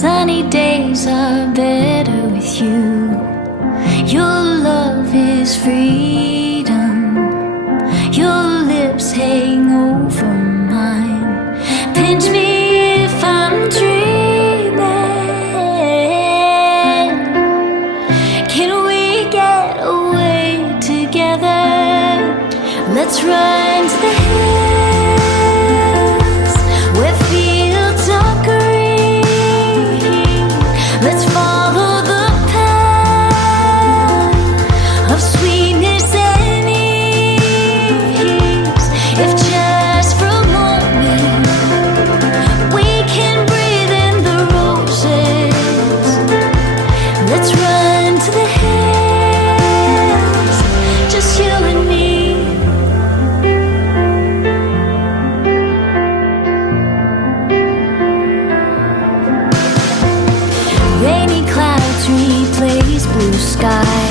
Sunny days are better with you. Your love is freedom. Your lips hang over mine. Pinch me if I'm dreaming. Can we get away together? Let's run to the hills where fields are green. Let's follow the path of sweetness and ease. If just for a moment we can breathe in the roses, let's run to the hills, just you and me. Rainy clouds replace blue sky.